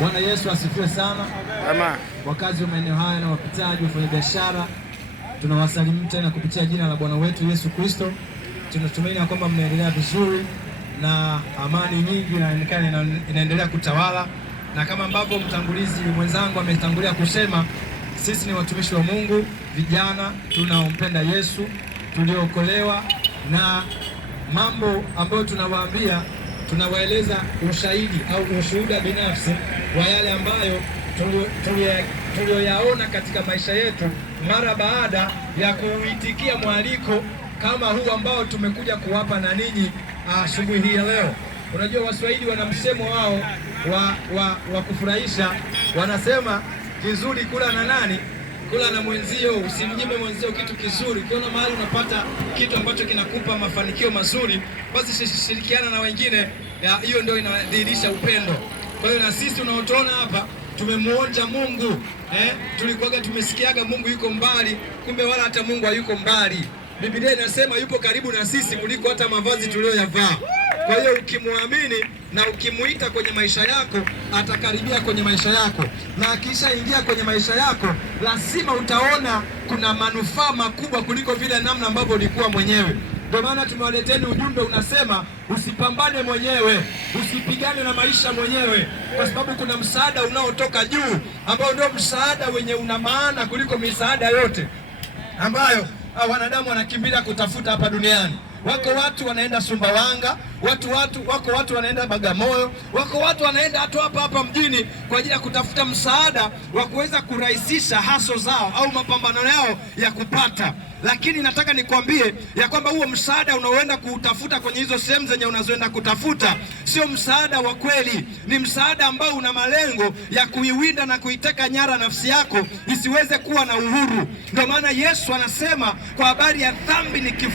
Bwana Yesu asifiwe sana. Amen. Wakazi wa maeneo haya na wapitaji, wafanyabiashara, tunawasalimu tena kupitia jina la Bwana wetu Yesu Kristo. Tunatumaini kwamba mnaendelea vizuri na amani nyingi inaendelea kutawala, na kama ambavyo mtangulizi mwenzangu ametangulia kusema, sisi ni watumishi wa Mungu, vijana tunaompenda Yesu, tuliookolewa, na mambo ambayo tunawaambia, tunawaeleza ushahidi au ushuhuda binafsi wa yale ambayo tulioyaona katika maisha yetu mara baada ya kuitikia mwaliko kama huu ambao tumekuja kuwapa na ninyi asubuhi hii ya leo. Unajua Waswahili wana msemo wao wa kufurahisha, wanasema kizuri kula na nani? Kula na mwenzio. Usimnyime mwenzio kitu kizuri. Ukiona mahali unapata kitu ambacho kinakupa mafanikio mazuri, basi shirikiana na wengine. Hiyo ndio inadhihirisha upendo. Kwa hiyo na sisi unaotuona hapa tumemuonja Mungu. Tulikuwaga tumesikiaga Mungu yuko mbali, kumbe wala hata Mungu hayuko mbali. Biblia inasema yupo karibu na sisi kuliko hata mavazi tuliyoyavaa. Kwa hiyo ukimwamini na ukimuita kwenye maisha yako, atakaribia kwenye maisha yako, na akishaingia kwenye maisha yako lazima utaona kuna manufaa makubwa kuliko vile namna ambavyo ulikuwa mwenyewe. Ndio maana tumewaleteni ujumbe unasema, usipambane mwenyewe, usipigane na maisha mwenyewe, kwa sababu kuna msaada unaotoka juu ambao ndio msaada wenye una maana kuliko misaada yote ambayo wanadamu wanakimbilia kutafuta hapa duniani. Wako watu wanaenda Sumbawanga, wako watu wanaenda Bagamoyo, wako watu wanaenda hapa mjini kwa ajili ya kutafuta msaada wa kuweza kurahisisha haso zao au mapambano yao ya kupata. Lakini nataka nikwambie ya kwamba huo msaada unaoenda kutafuta kwenye hizo sehemu zenye unazoenda kutafuta sio msaada wa kweli. Ni msaada ambao una malengo ya kuiwinda na kuiteka nyara nafsi yako isiweze kuwa na uhuru. Ndio maana Yesu anasema kwa habari ya dhambi ni kifo.